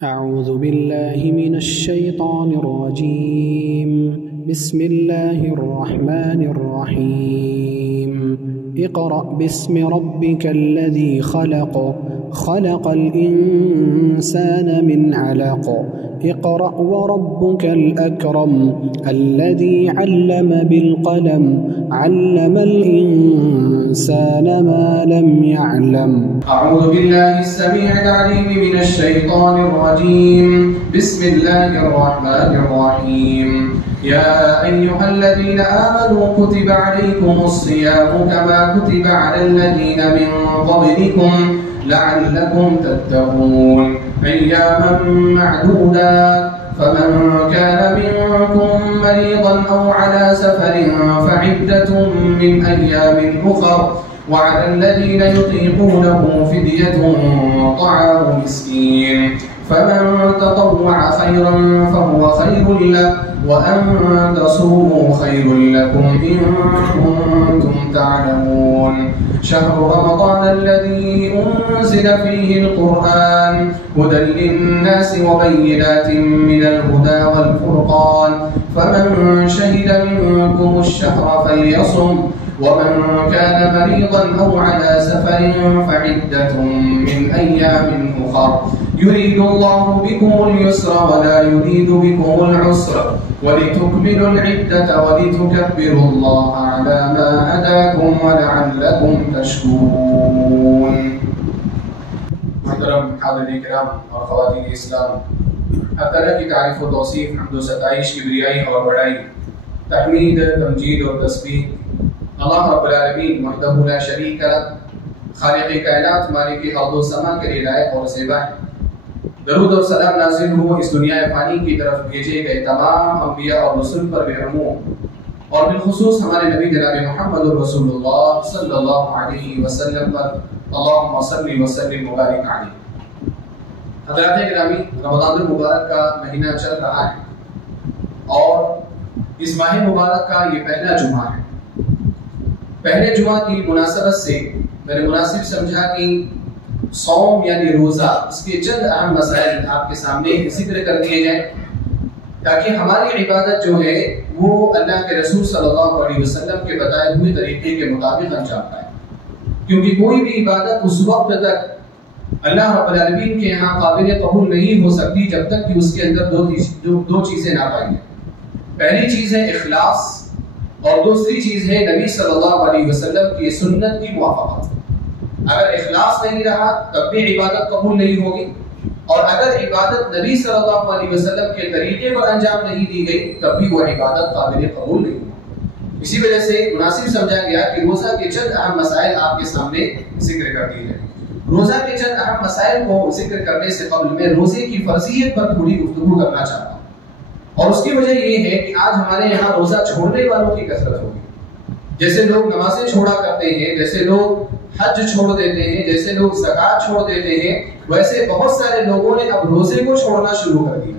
أعوذ بالله من الشيطان الرجيم. بسم الله الرحمن الرحيم. اقرأ باسم ربك الذي خلق خلق الإنسان من علق اقرأ وربك الأكرم الذي علم بالقلم علم الإنسان ما لم يعلم. أعوذ بالله السميع العليم من الشيطان الرجيم. بسم الله الرحمن الرحيم. يا أيها الذين آمنوا كتب عليكم الصيام كما كتب على الذين من قبلكم لعلكم تتقون أياما معدودات فمن كان منكم مريضا أو على سفر فعدة من أيام أخر وعلى الذين يطيقونه فدية طعام مسكين فمن تطوع خيرا فهو خير له وأن تصوموا خير لكم إن كنتم تعلمون. شهر رمضان الذي أنزل فيه القرآن هدى للناس وبينات من الهدى والفرقان فمن شهد منكم الشهر فليصم ومن كان مريضا أو على سفر فعدة من أيام أخر يريد الله بكم اليسر ولا يريد بكم العسر ولتكملوا العدة ولتكبروا الله على ما هداكم ولعلكم تشكرون. محترم حاضرین کرام اور خواتین اسلام، اللہ تعالیٰ کی تعریف و توصیف، حمد و ستائش، کبریائی اور بڑائی، تحمید، تمجید اور تسبیح اللہ رب العالمین وحدہ لا شریک لہ، خالق کائنات، مالک ارض و سما کے لیے لائق اور زیبا ہے۔ درود اور سلام نازل ہو اس دنیا فانی کی طرف بھیجے گئے تمام انبیاء اور رسول پر بے رحموں، اور بالخصوص ہمارے نبی جناب محمد رسول اللہ صلی اللہ علیہ وسلم پر اللہم صلی وسلم مبارک علیہ۔ حضرات گرامی، رمضان المبارک کا مہینہ چل رہا ہے اور اس ماہ مبارک کا یہ پہلا جمعہ ہے۔ پہلے جمعہ کی مناسبت سے میں نے مناسب سمجھا کہ صوم یعنی روزہ، اس کے چند اہم مسائل آپ کے سامنے ذکر کر دیے جائیں تاکہ ہماری عبادت جو ہے وہ اللہ کے رسول صلی اللہ علیہ وسلم کے بتائے ہوئے طریقے کے مطابق انجام پائے، کیونکہ کوئی بھی عبادت اس وقت تک اللہ رب العالمین کے یہاں قابل قبول نہیں ہو سکتی جب تک کہ اس کے اندر دو چیزیں نہ پائی جائیں۔ پہلی چیز ہے اخلاص اور دوسری چیز ہے نبی صلی اللہ علیہ وسلم کی سنت کی موافقت۔ اگر اخلاص نہیں رہا تب بھی عبادت قبول نہیں ہوگی، اور اگر عبادت نبی صلی اللہ علیہ وسلم کے طریقے پر انجام نہیں دی گئی تب بھی وہ عبادت قابل قبول نہیں ہوگی۔ اسی وجہ سے مناسب سمجھا گیا کہ روزہ کے چند اہم مسائل آپ کے سامنے ذکر کر دیے جائیں۔ روزہ کے چند اہم مسائل کو ذکر کرنے سے قبل میں روزے کی فرضیت پر تھوڑی گفتگو کرنا چاہتا ہوں، اور اس کی وجہ یہ ہے کہ آج ہمارے یہاں روزہ چھوڑنے والوں کی کثرت ہوگی۔ جیسے لوگ نمازیں چھوڑا کرتے ہیں، جیسے لوگ حج چھوڑ دیتے ہیں، جیسے لوگ زکوٰۃ چھوڑ دیتے ہیں، ویسے بہت سارے لوگوں نے اب روزے کو چھوڑنا شروع کر دیا۔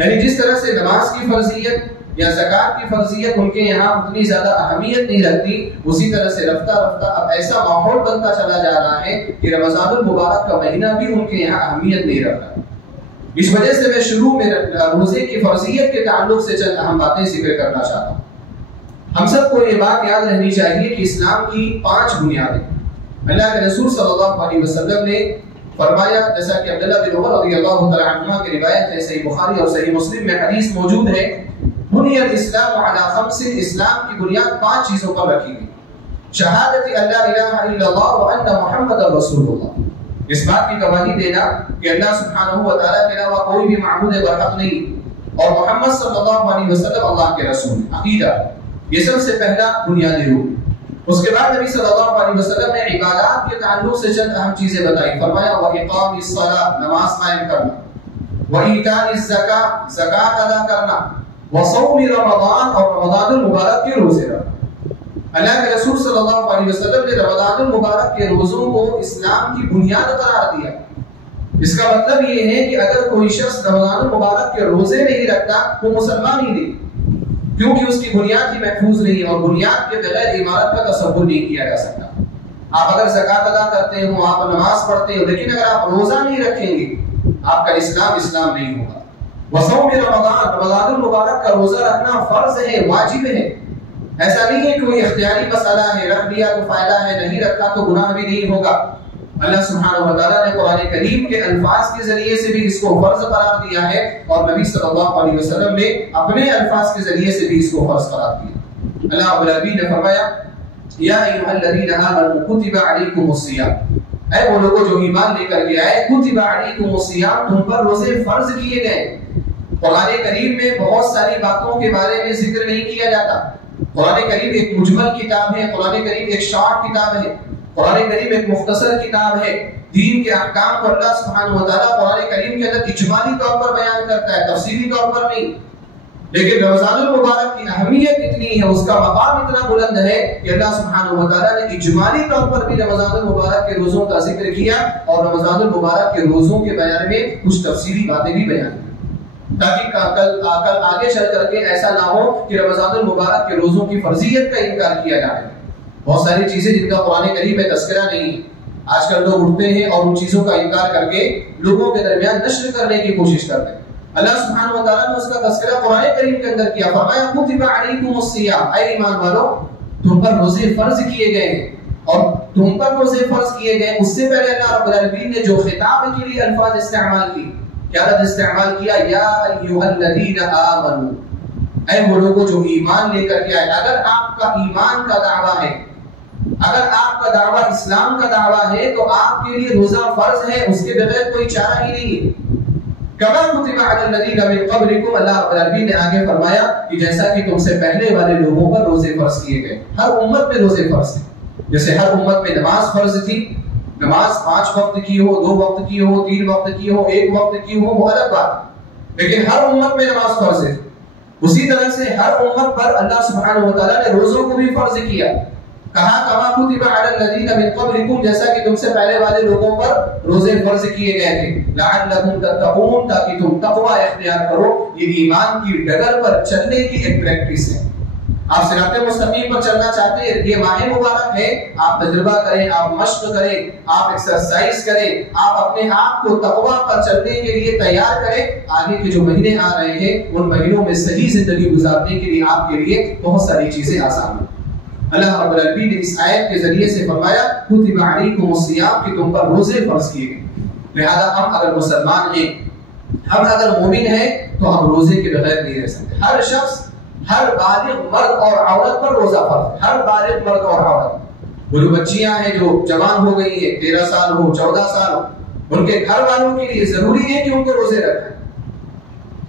یعنی جس طرح سے نماز کی فرضیت یا زکوٰۃ کی فرضیت ان کے یہاں اتنی زیادہ اہمیت نہیں رکھتی، اسی طرح سے رفتہ رفتہ اب ایسا ماحول بنتا چلا جا رہا ہے کہ رمضان المبارک کا مہینہ بھی ان کے یہاں اہمیت نہیں رکھتا۔ اس وجہ سے میں شروع میں روزے کی فرضیت کے تعلق سے چند اہم باتیں ذکر کرنا چاہتا ہوں۔ ہم سب کو یہ بات یاد رہنی چاہیے کہ اسلام کی 5 بنیادیں اللہ کے رسول صلی اللہ علیہ وسلم نے فرمایا، جیسا کہ عبداللہ بن عمر رضی اللہ تعالی عنہما کی روایت ہے، صحیح بخاری اور صحیح مسلم میں حدیث موجود ہے، بنی الاسلام علی 5، اسلام کی بنیاد 5 چیزوں پر رکھی گئی۔ شہادت اللہ الہ الا اللہ وان محمد رسول اللہ، اس بات کی گواہی دینا کہ اللہ سبحانہ و تعالیٰ کے علاوہ کوئی بھی معبود برحق نہیں، اور محمد صلی اللہ علیہ وسلم اللہ کے رسول۔ عقیدہ یہ سب سے پہلا بنیادی رکن۔ اس کے بعد نبی صلی اللہ علیہ وسلم نے عبادات کے تعلق سے چند اہم چیزیں بتائی، فرمایا وَإِقَامِ الصَّلَاةِ، نماز قائم کرنا، وَإِيتَاءِ الزَّكَاةِ، زکات ادا کرنا، وَصَوْمِ رمضان، اور رمضان المبارک کے روزے رکھنا۔ اللہ کے رسول صلی اللہ علیہ وسلم نے رمضان المبارک کے روزوں کو اسلام کی بنیاد قرار دیا۔ اس کا مطلب یہ ہے کہ اگر کوئی شخص رمضان المبارک کے روزے نہیں رکھتا وہ مسلمان ہی نہیں، کیونکہ اس کی بنیاد ہی محفوظ نہیں، اور بنیاد کے بغیر عمارت کا تصور نہیں کیا جا سکتا۔ آپ اگر زکات ادا کرتے ہو، آپ نماز پڑھتے ہو، لیکن اگر آپ روزہ نہیں رکھیں گے، آپ کا اسلام نہیں ہوگا۔ وصوم رمضان المبارک کا روزہ رکھنا فرض ہے، واجب ہے، ایسا نہیں ہے کوئی اختیاری مسئلہ ہے، رکھ دیا تو فائدہ ہے، نہیں رکھا تو گناہ بھی نہیں ہوگا۔ اللہ سبحانہ و تعالیٰ نے قرآن کریم کے الفاظ کے ذریعے سے بھی اس کو فرض قرار دیا ہے، اور نبی صلی اللہ علیہ وسلم نے اپنے الفاظ کے ذریعے سے بھی اس کو فرض قرار دیا۔ اللہ رب العالمین نے فرمایا یا ایھا الذین آمنوا کتب علیکم الصیام، اے وہ لوگوں جو ایمان لے کر کے آئے، کتب علیکم الصیام، تم پر روزے فرض کیے گئے۔ قرآن کریم میں بہت ساری باتوں کے بارے میں ذکر نہیں کیا جاتا۔ قرآن کریم ایک مجمل کتاب ہے، قرآن کریم ایک شارٹ کتاب ہے، قرآن کریم ایک مختصر کتاب ہے۔ دین کے احکام کو اللہ سبحانہ و تعالیٰ قرآن کریم کے اندر اجمالی طور پر بیان کرتا ہے، تفصیلی طور پر نہیں۔ لیکن رمضان المبارک کی اہمیت اتنی ہے، اس کا مقام اتنا بلند ہے کہ اللہ سبحانہ و تعالیٰ نے اجمالی طور پر بھی رمضان المبارک کے روزوں کا ذکر کیا، اور رمضان المبارک کے روزوں کے بیان میں کچھ تفصیلی باتیں بھی بیان کی، تاکہ کل آگے چل کر کے ایسا نہ ہو کہ رمضان المبارک کے روزوں کی فرضیت کا انکار کیا جائے۔ بہت ساری چیزیں جن کا قرآن کریم میں تذکرہ نہیں ہے، آج کل لوگ اٹھتے ہیں اور ان چیزوں کا انکار کر کے لوگوں کے درمیان نشر کرنے کی کوشش کرتے ہیں۔ اللہ سبحانہ و تعالیٰ نے اس کا تذکرہ قرآن کریم کے اندر کیا، فرمایا کتب علیکم الصیام، اے ایمان والو تم پر روزے فرض کیے گئے ہیں، اور تم پر روزے فرض کیے گئے۔ اس سے پہلے اللہ رب العالمین نے جو خطاب کے لیے الفاظ استعمال کی، کیا لفظ استعمال کیا؟ یا ایھا الذین آمنوا، اے وہ لوگ جو ایمان لے کر کے آئے۔ اگر آپ کا ایمان کا دعویٰ ہے، اگر آپ کا دعویٰ اسلام کا دعویٰ ہے، تو آپ کے لیے روزہ فرض ہے، اس کے بغیر کوئی چارہ ہی نہیں ہے۔ کما کتب علی الذین من قبلکم، اللہ رب العالمین نے آگے فرمایا کہ جیسا کہ تم سے پہلے والے لوگوں پر روزے فرض کیے گئے۔ ہر امت میں روزے فرض ہیں، جیسے ہر امت میں نماز فرض تھی، نماز 5 وقت کی ہو، 2 وقت کی ہو، 3 وقت کی ہو، 1 وقت کی ہو، وہ الگ بات، لیکن ہر امت میں نماز فرض ہے۔ اسی طرح سے ہر امت پر اللہ سبحانہ و تعالیٰ نے روزوں کو بھی فرض کیا، کہا کما کتب علی الذین من قبلکم، جیسا کہ تم سے پہلے والے لوگوں پر روزے فرض کیے گئے تھے، لعلکم تتقون، تاکہ تم تقوی اختیار کرو۔ یہ ایمان کی ڈگر پر چلنے کی ایک پریکٹس ہے۔ آپ صراط مستقیم پر چلنا چاہتے ہیں، یہ ماہ مبارک ہے، آپ تجربہ کریں، آپ مشق کریں، آپ ایکسرسائز کریں، آپ اپنے آپ کو تقوی پر چلنے کے لیے تیار کریں۔ آگے کے جو مہینے آ رہے ہیں ان مہینوں میں صحیح زندگی گزارنے کے لیے آپ کے لیے بہت ساری چیزیں آسان ہیں۔ اللہ رب العالمین نے اس آیت کے ذریعے سے فرمایا کتب علیکم الصیام، کہ تم پر روزے فرض کیے گئے۔ لہذا ہم اگر مسلمان ہیں، ہم اگر مومن ہیں، تو ہم روزے کے بغیر نہیں رہ سکتے۔ ہر شخص، ہر بالغ مرد اور عورت پر روزہ فرض ہے، ہر بالغ مرد اور عورت۔ وہ جو بچیاں ہیں جو جوان ہو گئی ہیں، 13 سال ہو، 14 سال ہو، ان کے گھر والوں کے لیے ضروری ہے کہ ان کو روزے رکھیں،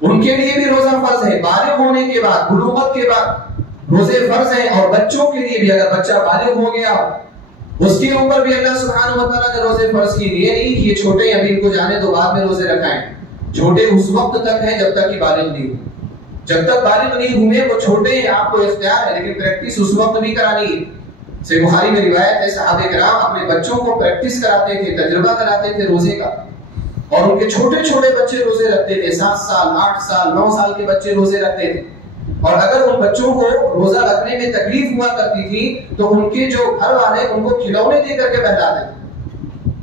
ان کے لیے بھی روزہ فرض ہے۔ بالغ ہونے کے بعد، بلوغت کے بعد روزے فرض ہیں، اور بچوں کے لیے بھی، اگر بچہ بالغ ہو گیا اس کے اوپر بھی اللہ سبحانہ و تعالیٰ نے روزے فرض کیے۔ یہ نہیں کہ یہ چھوٹے ابھی ان کو جانے تو بعد میں روزے رکھائیں، چھوٹے اس وقت تک ہیں جب تک کہ بالغ نہیں ہوئے، جب تک بالغ نہیں ہوئے وہ چھوٹے ہیں، آپ کو اختیار ہے، لیکن پریکٹس اس وقت بھی کرانی ہے۔ صحیح بخاری میں روایت ہے، صحابہ کرام اپنے بچوں کو پریکٹس کراتے تھے، تجربہ کراتے تھے روزے کا، اور ان کے چھوٹے چھوٹے بچے روزے رکھتے تھے، 7 سال 8 سال 9 سال کے بچے روزے رکھتے تھے۔ اور اگر ان بچوں کو روزہ رکھنے میں تکلیف ہوا کرتی تھی تو ان کے جو گھر والے ان کو کھلونے دے کر کے بہلاتے تھے،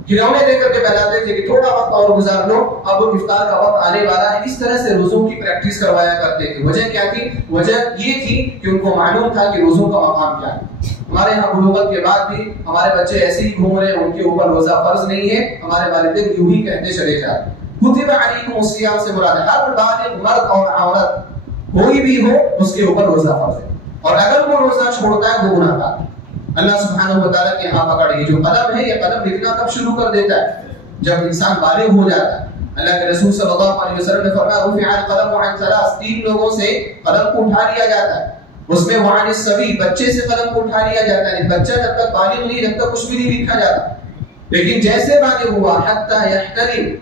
کھلونے دے کر کے بہلاتے تھے کہ تھوڑا وقت اور گزار لو، اب افطار کا وقت آنے والا ہے۔ اس طرح سے روزوں کی پریکٹس کروایا کرتے تھے۔ وجہ کیا تھی؟ وجہ یہ تھی کہ ان کو معلوم تھا کہ روزوں کا مقام کیا ہے۔ ہمارے ہاں بلوغت کے بعد بھی ہمارے بچے ایسے ہی گھوم رہے ہیں، ان کے اوپر روزہ فرض نہیں ہے، ہمارے والدین یوں ہی کہتے چلے جاتے۔ کتب علیکم الصیام سے مراد ہے ہر بالغ مرد اور عورت کوئی بھی ہو اس کے اوپر روزہ فرض ہے، اور اگر وہ روزہ چھوڑتا ہے وہ گناہ گار ہے۔ اللہ سبحانہ و تعالیٰ کے ہاں پکڑ، یہ جو قلم ہے، یہ قلم لکھنا کب شروع کر دیتا ہے؟ جب انسان بالغ ہو جاتا ہے۔ اللہ کے رسول صلی اللہ علیہ وسلم نے فرمایا رفع القلم عن ثلاث، 3 لوگوں سے قلم کو اٹھا لیا جاتا ہے۔ اس میں وعن الصبی، بچے سے قلم کو اٹھا لیا جاتا ہے، بچہ جب تک بالغ نہیں، جب تک کچھ بھی نہیں لکھا جاتا، لیکن جیسے بالغ ہوا حتی یحتلم،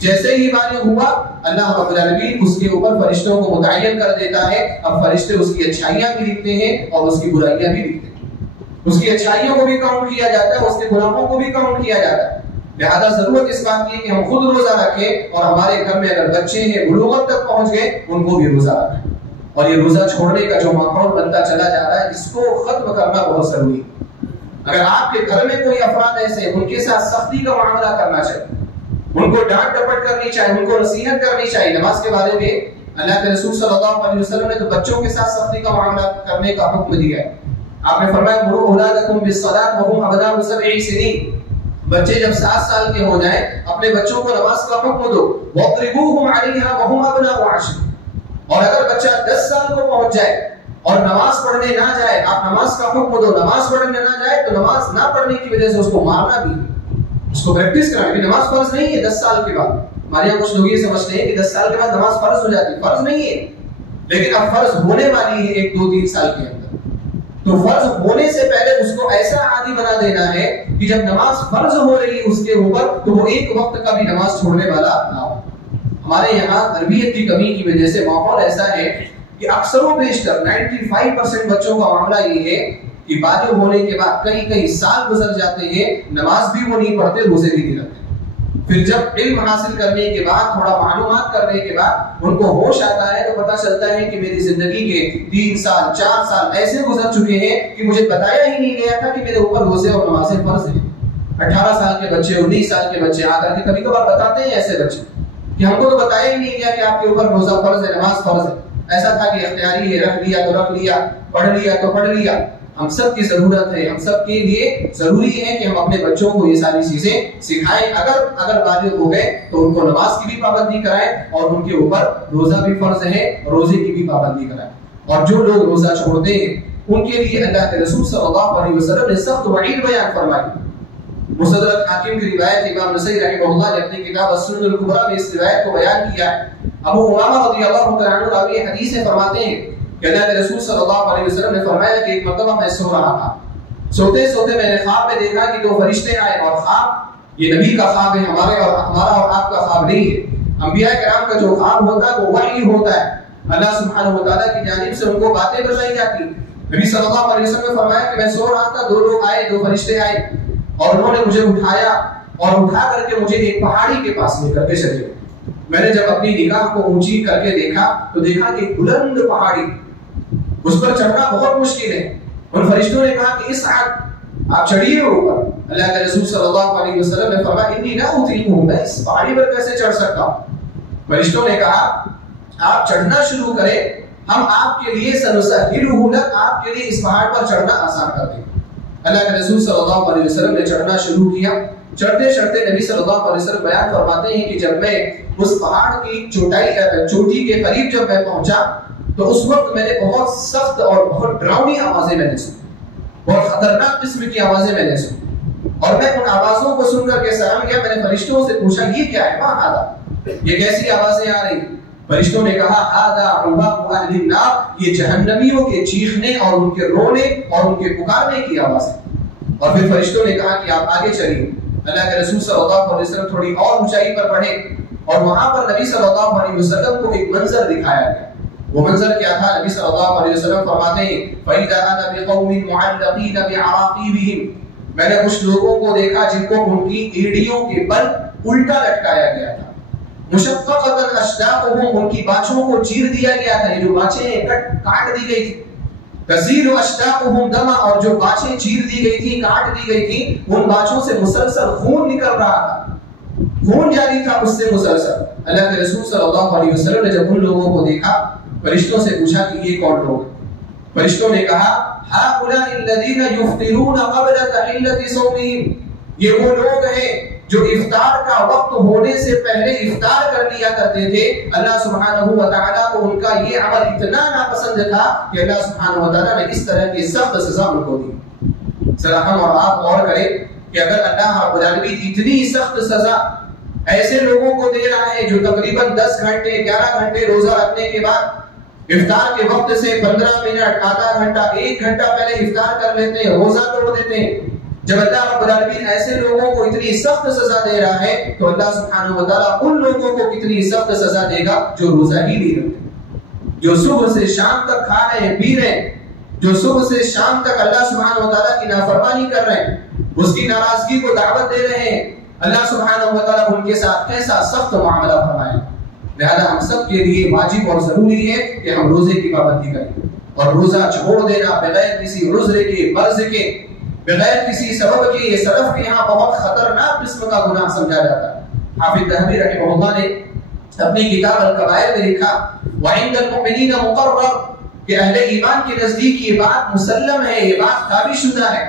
جیسے ہی بالغ ہوا اللہ رب العالمین اس کے اوپر فرشتوں کو متعین کر دیتا ہے۔ اب فرشتے اس کی اچھائیاں بھی لکھتے ہیں اور اس کی برائیاں بھی لکھتے ہیں، اس کی اچھائیوں کو بھی کاؤنٹ کیا جاتا ہے، اس کے گناہوں کو بھی کاؤنٹ کیا جاتا ہے۔ لہذا ضرورت اس بات کی ہے کہ ہم خود روزہ رکھیں، اور ہمارے گھر میں اگر بچے ہیں بلوغت تک پہنچ گئے ان کو بھی روزہ رکھیں۔ اور یہ روزہ چھوڑنے کا جو ماحول بنتا چلا جا رہا ہے اس کو ختم کرنا بہت ضروری ہے۔ اگر آپ کے گھر میں کوئی افراد ایسے ان کے ساتھ سختی کا معاملہ کرنا چاہیے، ان کو ڈانٹ ڈپٹ کرنی چاہیے، ان کو نصیحت کرنی چاہیے۔ نماز کے بارے میں اللہ کے رسول صلی اللہ علیہ وسلم نے تو بچوں کے ساتھ سختی کا معاملہ کرنے کا حکم دیا ہے۔ آپ نے فرمایا مروا اولادکم بالصلاۃ وهم ابناء 7 سنین، بچے جب 7 سال کے ہو جائیں اپنے بچوں کو نماز کا حکم دو، واضربوهم علیہا وهم ابناء 10، اور اگر بچہ 10 سال کو پہنچ جائے اور نماز پڑھنے نہ جائے، آپ نماز کا حکم دو، نماز پڑھنے نہ جائے تو نماز نہ پڑھنے کی وجہ سے اس کو مارنا بھی، اس کو پریکٹس کرانا بھی۔ نماز فرض نہیں ہے 10 سال کے بعد، ہمارے یہاں کچھ لوگ یہ سمجھتے ہیں کہ 10 سال کے بعد نماز فرض ہو جاتی ہے، فرض نہیں ہے، لیکن اب فرض ہونے والی ہے 1-2-3 سال کے اندر، تو فرض ہونے سے پہلے اس کو ایسا عادی بنا دینا ہے کہ جب نماز فرض ہو رہی ہے اس کے اوپر تو وہ ایک وقت کا بھی نماز چھوڑنے والا نہ ہو۔ ہمارے یہاں تربیت کی کمی کی وجہ سے ماحول ایسا ہے کہ اکثر و بیشتر 95% بچوں کا معاملہ یہ ہے کہ بالغ ہونے کے بعد کئی سال گزر جاتے ہیں، نماز بھی وہ نہیں پڑھتے، روزے بھی نہیں رکھتے۔ پھر جب علم حاصل کرنے کے بعد، تھوڑا معلومات کرنے کے بعد ان کو ہوش آتا ہے تو پتہ چلتا ہے کہ میری زندگی کے 3 سال 4 سال ایسے گزر چکے ہیں کہ مجھے بتایا ہی نہیں گیا تھا کہ میرے اوپر روزے اور نمازیں فرض ہیں۔ 18 سال کے بچے 19 سال کے بچے آ کر کے کبھی کبھار بتاتے ہیں ایسے بچے کہ ہم کو تو بتایا ہی نہیں گیا کہ آپ کے اوپر روزہ فرض ہے، نماز فرض ہے، ایسا تھا کہ اختیاری ہے، رکھ لیا تو رکھ لیا، پڑھ لیا تو پڑھ لیا۔ ہم سب کی ضرورت ہے، ہم سب کے لیے ضروری ہے کہ ہم اپنے بچوں کو یہ ساری چیزیں سکھائیں۔ اگر بالغ ہو گئے تو ان کو نماز کی بھی پابندی کرائیں اور ان کے اوپر روزہ بھی فرض ہے، روزے کی بھی پابندی کرائیں۔ اور جو لوگ روزہ چھوڑتے ہیں ان کے لیے اللہ کے رسول صلی اللہ علیہ وسلم نے سخت وعید بیان فرمائی۔ مستدرک حاکم کی روایت امام نسائی رحمہ اللہ نے اپنی کتاب السنن الکبریٰ میں اس روایت کو بیان کیا ہے۔ ابو امامہ رضی اللہ تعالیٰ عنہ راوی حدیث سے فرماتے ہیں کہ اللہ کے رسول صلی اللہ علیہ وسلم نے فرمایا کہ ایک مرتبہ میں سو رہا تھا، سوتے سوتے میں نے خواب میں دیکھا کہ 2 فرشتے آئے، اور خواب یہ نبی کا خواب ہے، ہمارا اور آپ کا خواب نہیں ہے۔ انبیاء کرام کا جو خواب ہوتا ہے وہ وحی ہوتا ہے، اللہ سبحانہ و تعالیٰ کی جانب سے ان کو باتیں بتائی جاتی۔ نبی صلی اللہ علیہ وسلم نے فرمایا کہ میں سو رہا تھا، 2 لوگ آئے، 2 فرشتے آئے اور انہوں نے مجھے اٹھایا اور اٹھا کر کے مجھے ایک پہاڑی کے پاس لے کر کے چلے گئے۔ میں نے جب اپنی نگاہ کو اونچی کر کے دیکھا تو دیکھا کہ بلند پہاڑی، اس پر چڑھنا بہت مشکل ہے۔ ان فرشتوں نے کہا کہ اس آپ چڑھیے اوپر۔ اللہ کے رسول صلی اللہ علیہ وسلم نے فرمایا انی لا اطیق، میں اس پہاڑی پر کیسے چڑھ سکتا ہوں؟ فرشتوں نے کہا آپ چڑھنا شروع کریں، ہم آپ کے لیے سنسہلہ لک، آپ کے لیے اس پہاڑ پر چڑھنا آسان کر دیں۔ اللہ کے رسول صلی اللہ علیہ وسلم نے چڑھنا شروع کیا۔ چڑھتے چڑھتے نبی صلی اللہ علیہ وسلم بیان فرماتے ہیں کہ جب میں اس پہاڑ کی چوٹی کے قریب جب میں پہنچا تو اس وقت میں نے بہت سخت اور بہت ڈراؤنی آوازیں میں نے سنی، بہت خطرناک قسم کی آوازیں میں نے سنی، اور میں ان آوازوں کو سن کر کے سلام کیا۔ میں نے فرشتوں سے پوچھا یہ کیا ہے، ماں ہذا، یہ کیسی آوازیں آ رہی؟ فرشتوں نے کہا ھذا عباء اہل النار، یہ جہنمیوں کے چیخنے اور ان کے رونے اور ان کے پکارنے کی آواز ہے۔ اور پھر فرشتوں نے کہا کہ آپ آگے چلیے۔ اللہ کے رسول صلی اللہ علیہ وسلم تھوڑی اور اونچائی پر بڑھے اور وہاں پر نبی صلی اللہ علیہ وسلم کو ایک منظر دکھایا گیا۔ وہ منظر کیا تھا؟ نبی صلی اللہ علیہ وسلم فرماتے ہیں فَإِذَا أَنَا بِقَوْمٍ مُعَلَّقِينَ بِعَرَاقِيبِهِمْ، میں نے کچھ لوگوں کو دیکھا جن کو ان کی ایڑیوں کے بل الٹا لٹکایا گیا تھا۔ مُشَقَّقَةً أَشْدَاقُهُمْ، ان کی باچھوں کو چیر دیا گیا تھا، یہ جو باچھیں کاٹ دی گئی تھی۔ تَسِيلُ أَشْدَاقُهُمْ دَمًا، اور جو باچھیں چیر دی گئی تھی، کاٹ دی گئی تھی، ان باچھوں سے مسلسل خون نکل رہا تھا، خون جاری تھا اس سے مسلسل۔ اللہ کے رسول صلی اللہ علیہ وسلم نے جب ان لوگوں کو دیکھا فرشتوں سے پوچھا کہ یہ کون لوگ ہیں؟ فرشتوں نے کہا هؤلاء الذين يفطرون قبل تحلة صومهم، یہ وہ لوگ ہیں جو افطار کا وقت ہونے سے پہلے افطار کر لیا کرتے تھے۔ اللہ سبحانہ و تعالیٰ کو ان کا یہ عمل اتنا ناپسند تھا کہ اللہ سبحانہ و تعالیٰ نے اس طرح کی سخت سزا ان کو دی۔ ذرا ہم اور آپ غور کریں کہ اگر اللہ رب العالمین اتنی سخت سزا ایسے لوگوں کو دے رہا ہے جو تقریباً 10 گھنٹے 11 گھنٹے روزہ رکھنے کے بعد افطار کے وقت سے 15 منٹ آدھا گھنٹہ 1 گھنٹہ پہلے افطار کر لیتے ہیں، روزہ توڑ دیتے ہیں، جب اللہ رب العالمین ایسے لوگوں کو اتنی سخت سزا دے رہا ہے تو اللہ سبحانہ و تعالیٰ ان لوگوں کو کتنی سخت سزا دے گا جو روزہ ہی نہیں رکھتے، جو صبح سے شام تک کھا رہے ہیں پی رہے ہیں، جو صبح سے شام تک اللہ سبحانہ و تعالیٰ کی نافرمانی کر رہے ہیں، اس کی ناراضگی کو دعوت دے رہے ہیں، اللہ سبحانہ و تعالیٰ ان کے ساتھ کیسا سخت معاملہ فرمائے۔ لہذا ہم سب کے لیے واجب اور ضروری ہے کہ ہم روزے کی پابندی کریں، اور روزہ چھوڑ دینا بغیر کسی عذر کے، مرض کے، بغیر کسی سبب کے، یہ سلف کے یہاں بہت خطرناک قسم کا گناہ سمجھا جاتا ہے۔ حافظ ذہبی رحمہ اللہ نے اپنی کتاب الکبائر میں لکھا وعند المؤمنین مقرر کہ اہل ایمان کے نزدیک یہ بات مسلم ہے، یہ بات ثابت شدہ ہے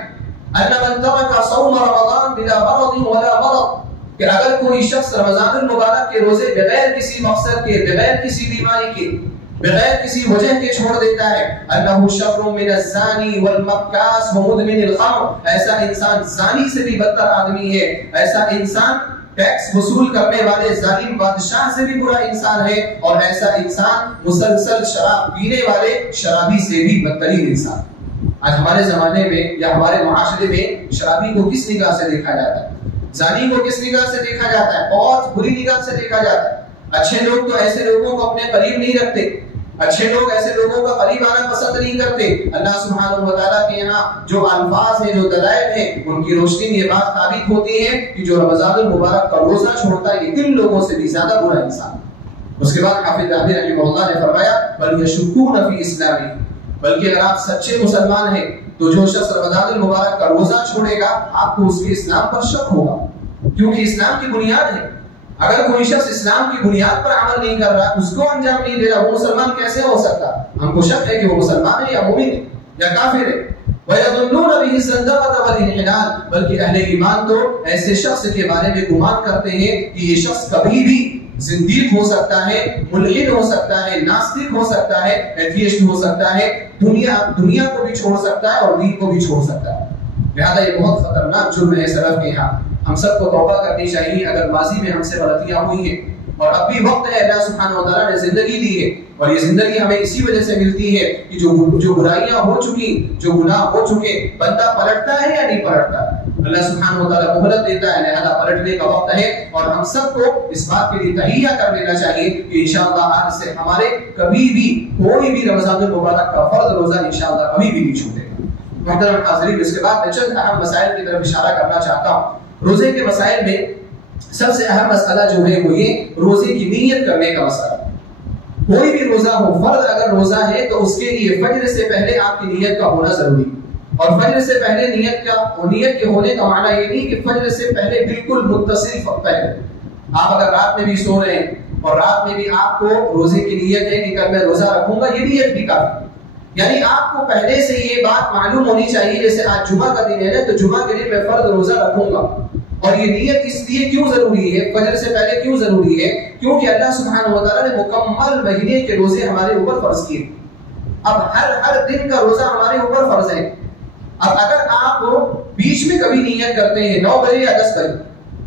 ان من ترک صوم رمضان بلا مرض ولا مرض کہ اگر کوئی شخص رمضان المبارک کے روزے بغیر کسی مقصد کے، بغیر کسی بیماری کے، بغیر کسی وجہ کے چھوڑ دیتا ہے انہ شر من الزانی والمکاس ومدمن الخمر، ایسا انسان زانی سے بھی بدتر آدمی ہے، ایسا انسان ٹیکس وصول کرنے والے ظالم بادشاہ سے بھی برا انسان ہے، اور ایسا انسان مسلسل شراب پینے والے شرابی سے بھی بدترین انسان۔ آج ہمارے زمانے میں یا ہمارے معاشرے میں شرابی کو کس نگاہ سے دیکھا جاتا ہے، زانی کو کس نگاہ سے دیکھا جاتا ہے؟ بہت بری نگاہ سے دیکھا جاتا ہے۔ اچھے لوگ تو ایسے لوگوں کو اپنے قریب نہیں رکھتے، اچھے لوگ ایسے لوگوں کا قریب آنا پسند نہیں کرتے۔ اللہ سبحانہ و تعالیٰ کے یہاں جو الفاظ ہیں، جو دلائل ہیں، ان کی روشنی میں یہ بات ثابت ہوتی ہے کہ جو رمضان المبارک کا روزہ چھوڑتا ہے یہ ان لوگوں سے بھی زیادہ برا انسان۔ اس کے بعد حافظ ذہبی رحمہ اللہ نے فرمایا بل یشکون فی اسلامی، بلکہ اگر آپ سچے مسلمان ہیں تو جو شخص رمضان المبارک کا روزہ چھوڑے گا آپ کو اس کے اسلام پر شک ہوگا، کیونکہ اسلام کی بنیاد ہے۔ اگر کوئی شخص اسلام کی بنیاد پر عمل نہیں کر رہا، اس کو انجام نہیں دے رہا، وہ مسلمان کیسے ہو سکتا؟ ہم کو شک ہے کہ وہ مسلمان ہے یا مومن ہے یا کافر ہے۔ وَيَظُنُّونَ بِهِ الزَّندَقَةَ وَالْانْحِلَالَ، بلکہ اہل ایمان تو ایسے شخص کے بارے میں گمان کرتے ہیں کہ یہ شخص کبھی بھی زندیق ہو سکتا ہے، ملحد ہو سکتا ہے، ناستک ہو سکتا ہے، ایتھیسٹ ہو سکتا ہے، دنیا کو بھی چھوڑ سکتا ہے اور دین کو بھی چھوڑ سکتا ہے۔ لہذا یہ بہت خطرناک جرم ہے سلف کے یہاں۔ ہم سب کو توبہ کرنی چاہیے اگر ماضی میں ہم سے غلطیاں ہوئی ہیں، اور اب بھی وقت ہے، اللہ سبحانہ و تعالیٰ نے زندگی دی ہے، اور یہ زندگی ہمیں اسی وجہ سے ملتی ہے کہ جو برائیاں ہو چکی، جو گناہ ہو چکے، بندہ پلٹتا ہے یا نہیں پلٹتا؟ اللہ سبحانہ و تعالیٰ مہلت دیتا ہے، لہذا پلٹنے کا وقت ہے، اور ہم سب کو اس بات کے لیے تہیہ کر لینا چاہیے کہ انشاءاللہ آج سے ہمارے کبھی بھی کوئی بھی رمضان المبارک کا فرض روزہ انشاءاللہ کبھی بھی نہیں چھوٹے گا۔ محترم حاضرین، اس کے بعد میں چند اہم مسائل کی طرف اشارہ کرنا چاہتا ہوں۔ روزے کے مسائل میں سب سے اہم مسئلہ جو ہے وہ یہ روزے کی نیت کرنے کا مسئلہ۔ کوئی بھی روزہ ہو، فرض اگر روزہ ہے تو اس کے لیے فجر سے پہلے آپ کی نیت کا ہونا ضروری، اور فجر سے پہلے نیت کے ہونے کا معنی یہ نہیں کہ فجر سے پہلے بالکل متصل پہلے۔ آپ اگر رات میں بھی سو رہے ہیں اور رات میں بھی آپ کو روزے کی نیت ہے کہ کل میں روزہ رکھوں گا، یہ نیت بھی کافی، یعنی آپ کو پہلے سے یہ بات معلوم ہونی چاہیے جیسے آج جمعہ کا دن ہے تو جمعہ کے دن میں فرض روزہ رکھوں گا، اور یہ نیت اس لیے کیوں ضروری ہے، فجر سے پہلے کیوں ضروری ہے؟ کیونکہ اللہ سبحانہ و تعالیٰ نے مکمل مہینے کے روزے ہمارے اوپر فرض کیے۔ اب ہر دن کا روزہ ہمارے اوپر فرض ہے۔ اب اگر آپ بیچ میں کبھی نیت کرتے ہیں 9 بجے یا 10 بجے،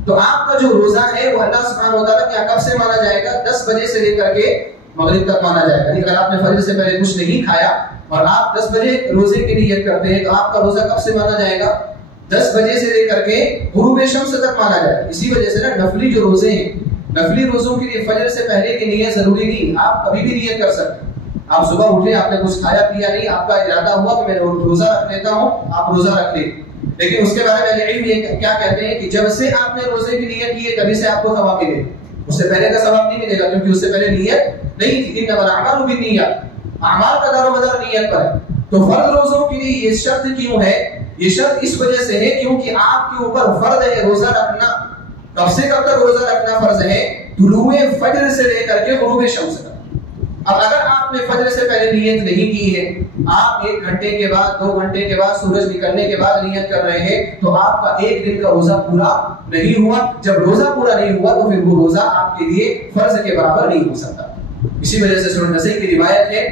تو آپ کا جو روزہ ہے وہ اللہ سبحانہ و تعالیٰ کیا کب سے مانا جائے گا؟ 10 بجے سے لے کر کے مغرب تک مانا جائے گا۔ اگر آپ نے فجر سے پہلے کچھ نہیں کھایا اور آپ 10 بجے روزے کی نیت کرتے ہیں تو آپ کا روزہ کب سے مانا جائے گا؟ 10 بجے سے لے کر کے غروب شمس تک مانا جائے گا۔ اسی وجہ سے نا نفلی جو روزے ہیں، نفلی روزوں کے لیے فجر سے پہلے کی نیت ضروری نہیں، آپ کبھی بھی نیت کر سکتے ہیں۔ آپ صبح اٹھے، آپ نے کچھ کھایا پیا نہیں، آپ کا ارادہ ہوا کہ میں روزہ رکھ لیتا ہوں، آپ روزہ رکھ لیں، لیکن اس کے بارے میں علم یہ کیا کہتے ہیں کہ جب سے آپ نے روزے کی نیت کی ہے تبھی سے آپ کو ثواب ملے، اس سے پہلے کا ثواب نہیں ملے گا، کیونکہ اس سے پہلے نیت نہیں تھی۔ انما الاعمال بالنیات، اعمال کا دار و مدار نیت پر ہے۔ تو فرض روزوں کے لیے یہ شرط کیوں ہے؟ یہ شرط اس وجہ سے ہے کیونکہ آپ کے اوپر فرض ہے روزہ رکھنا۔ کب سے کب تک روزہ رکھنا فرض ہے؟ طلوع فجر سے لے کر کے غروب شمس تک۔ اب اگر آپ نے فجر سے پہلے نیت نہیں کی ہے، آپ 1 گھنٹے کے بعد 2 گھنٹے کے بعد سورج نکلنے کے بعد نیت کر رہے ہیں، تو آپ کا 1 دن کا روزہ پورا نہیں ہوا۔ جب روزہ پورا نہیں ہوا تو پھر وہ روزہ آپ کے لیے فرض کے برابر نہیں ہو سکتا۔ اسی وجہ سے سنن نسائی کی روایت ہے،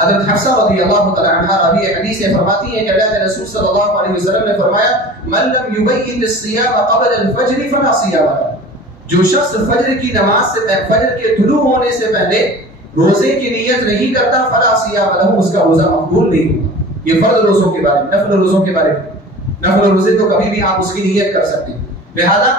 حضرت حفصہ رضی اللہ تعالی عنہا راوی حدیث سے فرماتی ہیں کہ اللہ کے رسول صلی اللہ علیہ وسلم نے فرمایا من لم یبیت الصیام قبل الفجر فلا صیام له، جو شخص فجر کی نماز سے فجر کے طلوع ہونے سے پہلے روزے کی نیت نہیں کرتا فلا صیام له، اس کا روزہ مقبول نہیں ہوگا۔ یہ فرض روزوں کے بارے میں۔ نفل روزوں کے بارے میں، نفل روزے تو کبھی بھی آپ اس کی نیت کر سکتے ہیں، لہذا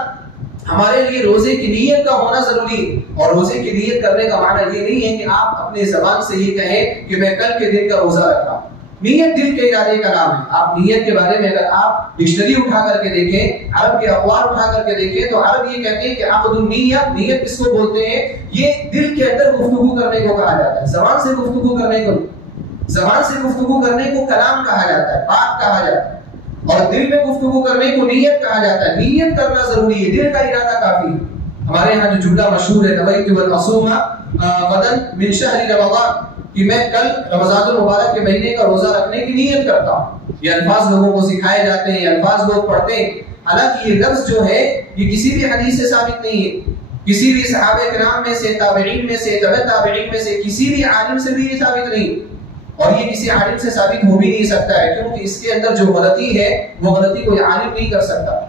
ہمارے لیے روزے کی نیت کا ہونا ضروری ہے۔ اور روزے کی نیت کرنے کا معنی یہ نہیں ہے کہ آپ اپنے زبان سے یہ کہیں کہ میں کل کے دن کا روزہ رکھ رہا ہوں۔ نیت دل کے ارادے کا نام ہے۔ آپ نیت کے بارے میں اگر آپ ڈکشنری اٹھا کر کے دیکھیں، عرب کے اقوال اٹھا کر کے دیکھیں تو عرب یہ کہتے ہیں کہ عقد النیت، نیت کس کو بولتے ہیں؟ یہ دل کے اندر گفتگو کرنے کو کہا جاتا ہے، زبان سے گفتگو کرنے کو، زبان سے گفتگو کرنے کو کلام کہا جاتا ہے، بات کہا جاتا ہے، اور دل میں گفتگو کرنے کو نیت کہا جاتا ہے۔ نیت کرنا ضروری ہے، دل کا ارادہ کافی ہے۔ ہمارے یہاں جو جملہ مشہور ہے نویت والاصوم غدا من شہر رمضان، کہ میں کل رمضان المبارک کے مہینے کا روزہ رکھنے کی نیت کرتا ہوں. یہ الفاظ لوگوں کو سکھائے جاتے ہیں، یہ الفاظ لوگ پڑھتے ہیں، حالانکہ یہ لفظ جو ہے یہ کسی بھی حدیث سے ثابت نہیں ہے، کسی بھی صحابہ کرام میں سے، تابعین میں سے، تبع تابعین میں سے کسی بھی عالم سے بھی یہ ثابت نہیں، اور یہ کسی عالم سے ثابت ہو بھی نہیں سکتا ہے، کیونکہ اس کے اندر جو غلطی ہے وہ غلطی کوئی عالم نہیں کر سکتا.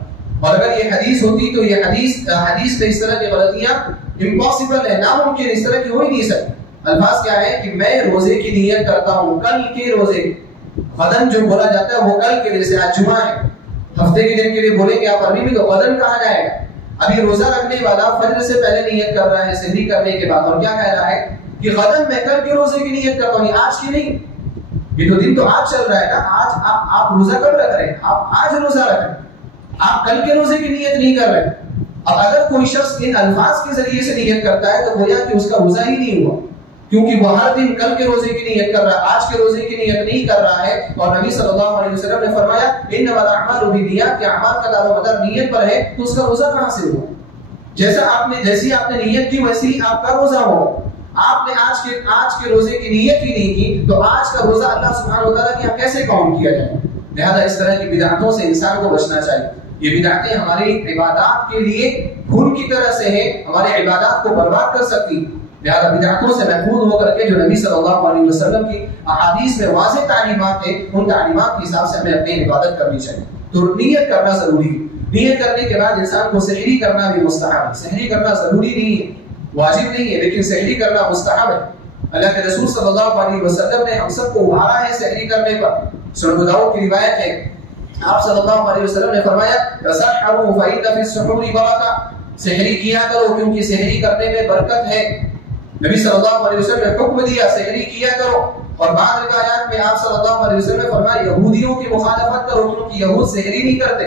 اور اگر یہ حدیث ہوتی تو یہ حدیث میں اس طرح کی غلطیاں امپاسبل ہے، ناممکن، اس طرح کی ہو ہی نہیں سکتی. الفاظ کیا ہے کہ میں روزے کی نیت کرتا ہوں، کل کے روزے. غدن جو بولا جاتا ہے وہ کل کے لیے، جیسے آج جمعہ ہے، ہفتے کے دن کے لیے بولیں گے آپ عربی میں تو غدن کہا جائے گا. ابھی روزہ رکھنے والا فجر سے پہلے نیت کر رہا ہے سحری کرنے کے بعد، اور کیا کہہ رہا ہے کہ غدن میں کل کے روزے کی نیت کرتا ہوں، آج کی نہیں. یہ تو دن تو آج چل رہا ہے نا، آج آپ روزہ کب رکھ رہے ہیں؟ آپ آج روزہ رکھ رہے ہیں، آپ کل کے روزے کی نیت نہیں کر رہے. اب اگر کوئی شخص ان الفاظ کے ذریعے سے نیت کرتا ہے تو گویا کہ اس کا روزہ ہی نہیں ہوا، کیونکہ وہ ہر دن کل کے روزے کی نیت کر رہا ہے، آج کے روزے کی نیت نہیں کر رہا ہے. اور نبی صلی اللہ علیہ وسلم نے فرمایا انما الاعمال بالنیات، کہ اعمال کا دار و مدار نیت پر ہے، تو اس کا روزہ کہاں سے ہوا؟ جیسی آپ نے نیت کی ویسی ہی آپ کا روزہ ہوگا. آپ نے آج کے روزے کی نیت ہی نہیں کی تو آج کا روزہ اللہ سبحانہ وتعالیٰ کی کیسے کاؤنٹ کیا جائے؟ لہذا اس طرح کی بدعتوں سے انسان کو بچنا چاہیے. یہ بدعتیں ہماری عبادات کے لیے خون کی طرح سے ہیں، ہمارے عبادات کو برباد کر سکتی. لہذا بدعتوں سے محفوظ ہو کر کے جو نبی صلی اللہ علیہ وسلم کی احادیث میں واضح تعلیمات ہیں، ان تعلیمات کے حساب سے ہمیں اپنی عبادت کرنی چاہیے. تو نیت کرنا ضروری ہے. نیت کرنے کے بعد انسان کو سحری کرنا بھی مستحب ہے. سحری کرنا ضروری نہیں ہے، واجب نہیں ہے، لیکن سحری کرنا مستحب ہے. اللہ کے رسول صلی اللہ علیہ وسلم نے ہم سب کو ابھارا ہے سحری کرنے پر. سنن ابو داؤد کی روایت ہے، آپ صلی اللہ علیہ وسلم نے فرمایا تسحروا فإن فی السحور برکہ، سحری کیا کرو کیونکہ سحری کرنے میں برکت ہے. نبی صلی اللہ علیہ وسلم نے حکم دیا سحری کیا کرو. اور بعض روایات میں آپ صلی اللہ علیہ وسلم نے فرمایا یہودیوں کی مخالفت کرو، کیونکہ یہود سحری نہیں کرتے،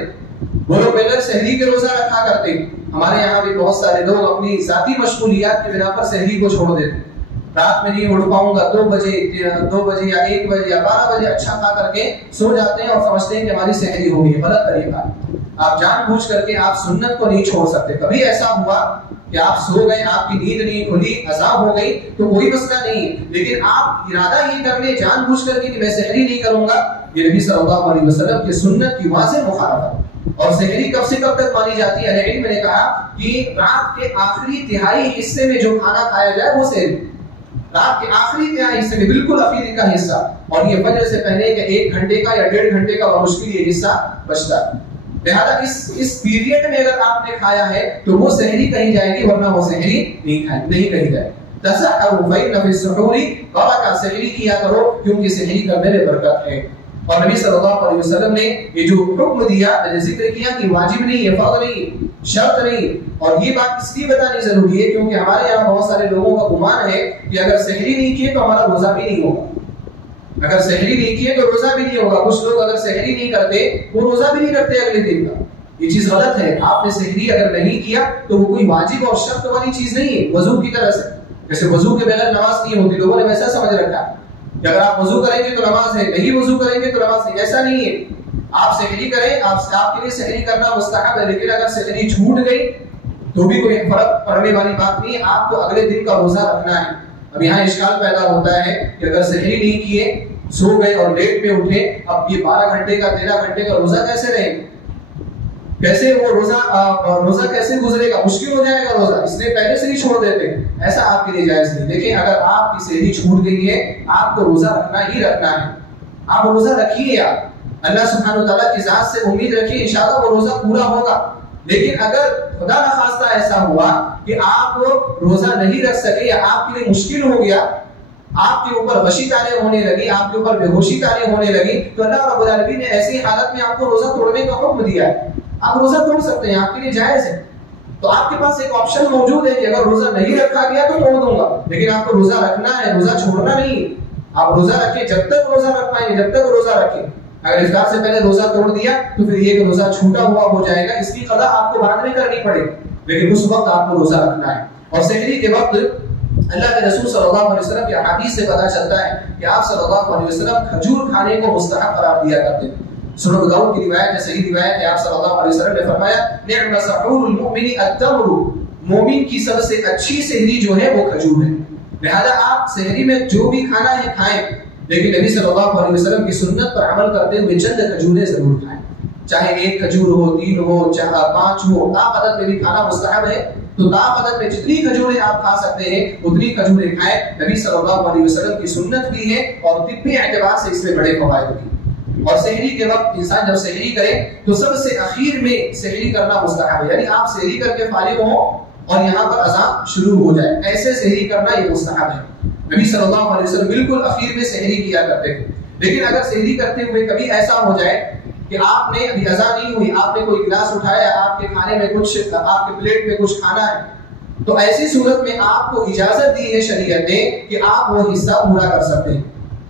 وہ لوگ پہلے سحری کے روزہ رکھا کرتے. ہمارے یہاں بھی بہت سارے لوگ اپنی ذاتی مشغولیات کی بنا پر سحری کو چھوڑ دیتے. رات میں نہیں اٹھ پاؤں گا، 2 بجے یا 1 بجے یا 12 بجے اچھا کھا کر کے سو جاتے ہیں اور سمجھتے ہیں کہ ہماری سحری ہو گئی. غلط طریقہ. آپ جان بوجھ کر کے آپ سنت کو نہیں چھوڑ سکتے. کبھی ایسا ہوا کہ آپ سو گئے، آپ کی نیند نہیں کھلی، عذاب ہو گئی تو کوئی مسئلہ نہیں، لیکن آپ ارادہ یہ کر لیں جان بوجھ کر کے کہ میں سحری نہیں کروں گا، یہ نبی صلی اللہ علیہ وسلم کی سنت کی واضح مخالفت. اور سحری کب سے کب تک مانی جاتی ہے؟ علم نے کہا کہ رات کے آخری تہائی حصے میں جو کھانا کھایا جائے وہ سحری. رات کے آخری تہائی حصے میں، بالکل اخیری کا حصہ، اور یہ فجر سے پہلے کہ 1 گھنٹے کا یا 1.5 گھنٹے کا بمشکل یہ حصہ بچتا ہے. لہذا اس پیریڈ میں اگر آپ نے کھایا ہے تو وہ سحری کہی جائے گی، ورنہ وہ سحری نہیں کہی جائے. تسحروا فإن فی السحور برکہ، سحری کیا کرو کیونکہ سحری کرنے میں برکت ہے. اور نبی صلی اللہ علیہ وسلم نے یہ جو حکم دیا، میں نے ذکر کیا کہ واجب نہیں ہے، فرض نہیں، شرط نہیں. اور یہ بات اس لیے بتانی ضروری ہے کیونکہ ہمارے یہاں بہت سارے لوگوں کا گمان ہے کہ اگر سحری نہیں کیے تو ہمارا روزہ بھی نہیں ہوگا، اگر سحری نہیں کیے تو روزہ بھی نہیں ہوگا. کچھ لوگ اگر سحری نہیں کرتے وہ روزہ بھی نہیں رکھتے اگلے دن کا. یہ چیز غلط ہے. آپ نے سحری اگر نہیں کیا تو وہ کوئی واجب اور شرط والی چیز نہیں ہے. وضو کی طرح سے، جیسے وضو کے بغیر نماز نہیں ہوتی، لوگوں نے ویسا سمجھ رکھا کہ اگر آپ وضو کریں گے تو نماز ہے، نہیں وضو کریں گے تو نماز نہیں. ایسا نہیں ہے. آپ سحری کریں، آپ کے لیے سحری کرنا مستحب ہے، لیکن اگر سحری چھوٹ گئی تو بھی کوئی فرق پڑنے والی بات نہیں ہے. آپ کو اگلے دن کا روزہ رکھنا ہے. اب یہاں اشکال پیدا ہوتا ہے کہ اگر سحری نہیں کیے، سو گئے اور لیٹ میں اٹھے، اب یہ 12 گھنٹے کا 13 گھنٹے کا روزہ کیسے رہے؟ کیسے وہ روزہ کیسے گزرے گا؟ مشکل ہو جائے گا روزہ، اس لیے پہلے سے ہی چھوڑ دیتے ہیں. ایسا آپ کے لیے جائز نہیں. دیکھیں اگر آپ کی سحری چھوٹ گئی ہے، آپ کو روزہ رکھنا ہی رکھنا ہے. آپ روزہ رکھیے، آپ اللہ سبحانہ وتعالیٰ کی ذات سے امید رکھیے، انشاءاللہ وہ روزہ پورا ہوگا. لیکن اگر خدا نخواستہ ایسا ہوا کہ آپ روزہ نہیں رکھ سکے یا آپ کے لیے مشکل ہو گیا، آپ کے اوپر غشی طالع ہونے لگی، آپ کے اوپر بے ہوشی طالع ہونے لگی، تو اللہ رب العالمین نے ایسی حالت میں آپ کو روزہ توڑنے کا حکم دیا ہے. آپ روزہ توڑ سکتے ہیں، آپ کے لیے جائز ہے. تو آپ کے پاس ایک آپشن موجود ہے کہ اگر روزہ نہیں رکھا گیا تو توڑ دوں گا، لیکن آپ کو روزہ رکھنا ہے، روزہ چھوڑنا نہیں. آپ روزہ رکھیں جب تک روزہ رکھ پائیں گے، جب تک روزہ رکھیں. اگر افطار سے پہلے روزہ توڑ دیا تو پھر یہ کہ روزہ چھوٹا ہوا ہو جائے گا، اس کی قضا آپ کو بعد میں کرنی پڑے گی، لیکن اس وقت آپ کو روزہ رکھنا ہے. اور سحری کے وقت اللہ کے رسول صلی اللہ علیہ وسلم کی احادیث سے پتہ چلتا ہے کہ آپ صلی اللہ علیہ وسلم کھجور کھانے کو مستحب قرار دیا کرتے تھے. سنن ابو داؤد کی روایت ہے، صحیح روایت ہے، آپ صلی اللہ علیہ وسلم نے فرمایا نعم سحور المؤمن التمر، مومن کی سب سے اچھی سحری جو ہے وہ کھجور ہے. لہذا آپ سحری میں جو بھی کھانا ہے کھائیں، لیکن نبی صلی اللہ علیہ وسلم کی سنت پر عمل کرتے ہوئے چند کھجوریں ضرور کھائیں. چاہے 1 کھجور ہو، 3 ہو، چاہے 5 ہو، طاقت میں بھی کھانا مستحب ہے. تو طاقت میں جتنی کھجوریں آپ کھا سکتے ہیں اتنی کھجوریں کھائیں. نبی صلی اللہ علیہ وسلم کی سنت بھی ہے اور طبی اعتبار سے اس میں بڑے فوائد بھی. اور سحری کے وقت انسان جب سحری کرے تو سب سے اخیر میں سحری کرنا مستحب ہے. یعنی آپ سحری کر کے فارغ ہوں اور یہاں پر اذان شروع ہو جائے، ایسے سحری کرنا یہ مستحب ہے. نبی صلی اللہ علیہ وسلم بالکل اخیر میں سحری کیا کرتے تھے. لیکن اگر سحری کرتے ہوئے کبھی ایسا ہو جائے کہ آپ نے ابھی اذان نہیں ہوئی، آپ نے کوئی گلاس اٹھایا، آپ کے کھانے میں کچھ، آپ کے پلیٹ میں کچھ کھانا ہے، تو ایسی صورت میں آپ کو اجازت دی ہے شریعت نے کہ آپ وہ حصہ پورا کر سکتے ہیں.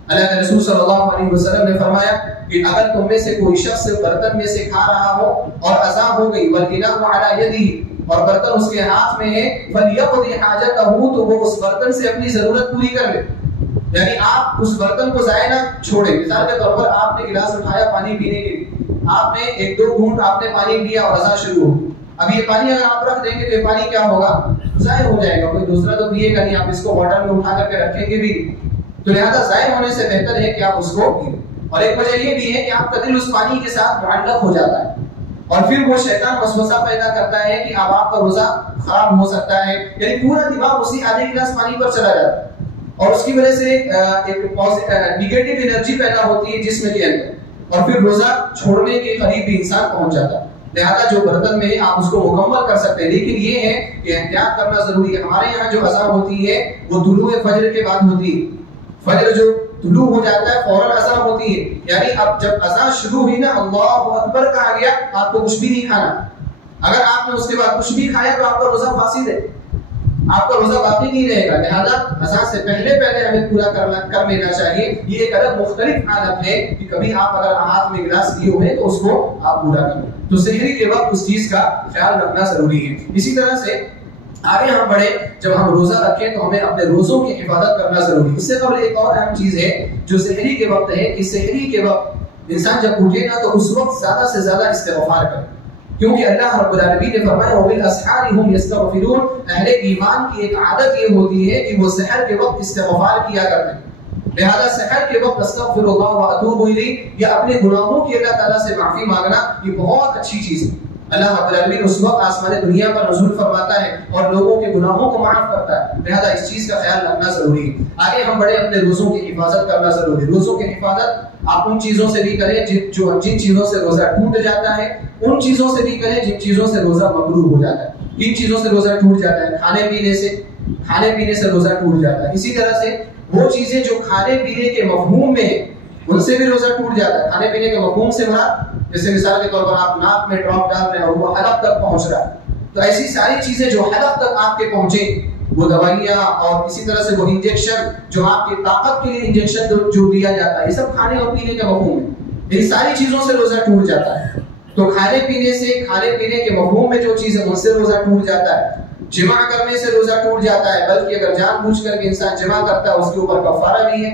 اللہ کے رسول صلی اللہ علیہ وسلم نے فرمایا کہ اگر تم میں سے کوئی شخص برتن میں سے کھا رہا ہو اور اذان ہو گئی والاناء علی یدہ، اور برتن اس کے ہاتھ میں ہے، فلیقضی حاجتہ، تو وہ اس برتن سے اپنی ضرورت پوری کر لے. یعنی آپ اس برتن کو ضائع نہ چھوڑیں. مثال کے طور پر آپ نے گلاس اٹھایا پانی پینے کے لیے، آپ نے 1-2 گھونٹ آپ نے پانی پیا اور اذان شروع ہو. اب یہ پانی اگر آپ رکھ دیں گے تو یہ پانی کیا ہوگا؟ ضائع ہو جائے گا. کوئی دوسرا تو پیے گا نہیں، آپ اس کو واٹر میں اٹھا کر کے رکھیں گے بھی. تو لہذا ضائع ہونے سے بہتر ہے کہ آپ اس کو پییں. اور ایک وجہ یہ بھی ہے کہ آپ کا دل اس پانی کے ساتھ معلق ہو جاتا ہے اور پھر وہ شیطان وسوسہ پیدا کرتا ہے کہ اب آپ کا روزہ خراب ہو سکتا ہے. یعنی پورا دماغ اسی آدھے گلاس پانی پر چلا جاتا ہے اور اس کی وجہ سے ایک نیگیٹو انرجی پیدا ہوتی ہے جسم کے اندر، اور پھر روزہ چھوڑنے کے قریب بھی انسان پہنچ جاتا ہے. لہذا جو برتن میں آپ اس کو مکمل کر سکتے ہیں، لیکن یہ ہے کہ احتیاط کرنا ضروری ہے. ہمارے یہاں جو اذان ہوتی ہے وہ طلوع فجر کے بعد ہوتی ہے. فجر جو طلوع ہو جاتا ہے فوراً اذان ہوتی ہے. یعنی اب جب اذان شروع ہوئی نا، اللہ اکبر کہا گیا، آپ کو کچھ بھی نہیں کھانا. اگر آپ نے اس کے بعد کچھ بھی کھایا تو آپ کا روزہ فاسد ہے، آپ کا روزہ باقی نہیں رہے گا. لہذا اذان سے پہلے ہمیں پورا کر لینا چاہیے. یہ ایک الگ مختلف عادت ہے کہ کبھی آپ اگر ہاتھ میں گلاس لیے ہوئے تو اس کو آپ پورا کر لیں. تو سحری کے وقت اس چیز کا خیال رکھنا ضروری ہے. اسی طرح سے آگے ہم بڑھے، جب ہم روزہ رکھیں تو ہمیں اپنے روزوں کی حفاظت کرنا ضروری ہے. اس سے قبل ایک اور اہم چیز ہے جو سحری کے وقت ہے کہ سحری کے وقت انسان جب اٹھے نا تو اس وقت زیادہ سے زیادہ استغفار کرے، کیونکہ اللہ رب العالمین نے فرمایا وبالاسحار هم یستغفرون. اہل ایمان کی ایک عادت یہ ہوتی ہے کہ وہ سحر کے وقت استغفار کیا کرتے ہیں. لہذا سحر کے وقت استغفر اللہ واتوب الیہ، یا اپنے گناہوں کی اللہ تعالیٰ سے معافی مانگنا، یہ بہت اچھی چیز ہے. اللہ رب العالمین اس وقت آسمان دنیا پر نزول فرماتا ہے اور لوگوں کے گناہوں کو معاف کرتا ہے. لہذا اس چیز کا خیال رکھنا ضروری ہے. آگے ہم بڑے، اپنے روزوں کی حفاظت کرنا ضروری ہے. روزوں کی حفاظت آپ ان چیزوں سے بھی کریں جن چیزوں سے روزہ ٹوٹ جاتا ہے، ان چیزوں سے بھی کریں جن چیزوں سے روزہ مکروہ ہو جاتا ہے. کن چیزوں سے روزہ ٹوٹ جاتا ہے؟ کھانے پینے سے روزہ ٹوٹ جاتا ہے. اسی طرح سے وہ چیزیں جو کھانے پینے کے مفہوم میں ہیں ان سے بھی روزہ ٹوٹ جاتا ہے. کھانے پینے کے مفہوم سے مراد جیسے مثال کے طور پر آپ ناک میں ڈراپ ڈال رہے ہیں اور وہ حلق تک پہنچ رہا ہے، تو ایسی ساری چیزیں جو حلق تک آپ کے پہنچے، وہ دوائیاں اور اسی طرح سے وہ انجیکشن جو آپ کی طاقت کے لیے انجیکشن جو دیا جاتا ہے، یہ سب کھانے اور پینے کے مفہوم ہے. ان ساری چیزوں سے روزہ ٹوٹ جاتا ہے. تو کھانے پینے کے مفہوم میں جو چیز ہے ان سے روزہ ٹوٹ جاتا ہے. جمع کرنے سے روزہ ٹوٹ جاتا ہے، بلکہ اگر جان بوجھ کر کے انسان جمع کرتا ہے اس کے اوپر کفارہ بھی ہے.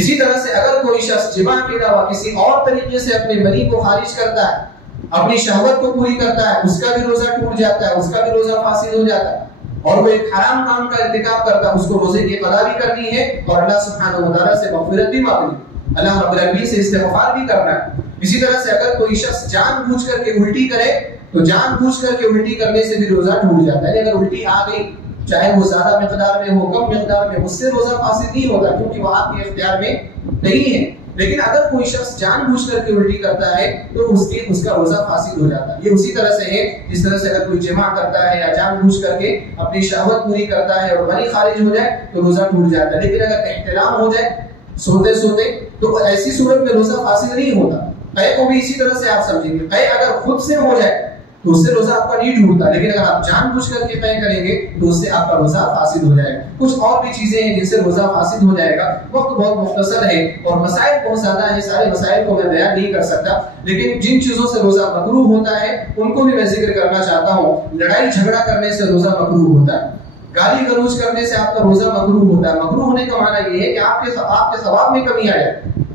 اسی طرح سے اگر کوئی شخص جمع کے علاوہ کسی اور طریقے سے اپنے منی کو خارج کرتا ہے، اپنی شہوت کو پوری کرتا ہے، اس کا بھی روزہ ٹوٹ جاتا ہے، اس کا بھی روزہ فاسد ہو جاتا ہے. اور وہ ایک حرام کام کا ارتکاب کرتا ہے، اس کو روزے کی قضا بھی کرنی ہے اور اللہ سبحانہ و تعالیٰ سے مغفرت بھی مانگنی ہے، اللہ رب العالمین سے استغفار بھی کرنا ہے. اسی طرح سے اگر کوئی شخص جان بوجھ کر کے الٹی کرے تو جان بوجھ کر کے الٹی کرنے سے بھی روزہ ٹوٹ جاتا ہے. اگر الٹی آ گئی چاہے وہ زیادہ مقدار میں ہو کم مقدار میں، اس سے روزہ فاسد نہیں ہوتا کیونکہ وہ آپ کے اختیار میں نہیں ہے. لیکن اگر کوئی شخص جان بوجھ کر کے الٹی کرتا ہے تو اس کا روزہ فاسد ہو جاتا ہے. یہ اسی طرح سے ہے جس طرح سے اگر کوئی جمع کرتا ہے یا جان بوجھ کر کے اپنی شہوت پوری کرتا ہے اور منی خارج ہو جائے تو روزہ ٹوٹ جاتا ہے. لیکن اگر احتلام ہو جائے سوتے سوتے تو ایسی صورت میں روزہ فاسد نہیں ہوتا. قے کو بھی اسی طرح سے آپ سمجھیں گے، قے اگر خود سے ہو جائے تو اس سے روزہ آپ کا نہیں ٹوٹتا، لیکن اگر آپ جان بوجھ کر کے قے کریں گے تو اس سے آپ کا روزہ فاسد ہو جائے گا. کچھ اور بھی چیزیں ہیں جن سے روزہ فاسد ہو جائے گا. وقت بہت مختصر ہے اور مسائل بہت زیادہ ہیں، سارے مسائل کو میں بیان نہیں کر سکتا، لیکن جن چیزوں سے روزہ مکروہ ہوتا ہے ان کو بھی میں ذکر کرنا چاہتا ہوں. لڑائی جھگڑا کرنے سے روزہ مکروہ ہوتا ہے، گالی گلوچ کرنے سے آپ کا روزہ مکروہ ہوتا ہے. مکروہ ہونے کا معنی یہ ہے کہ آپ کے ثواب میں کمی آ جائے.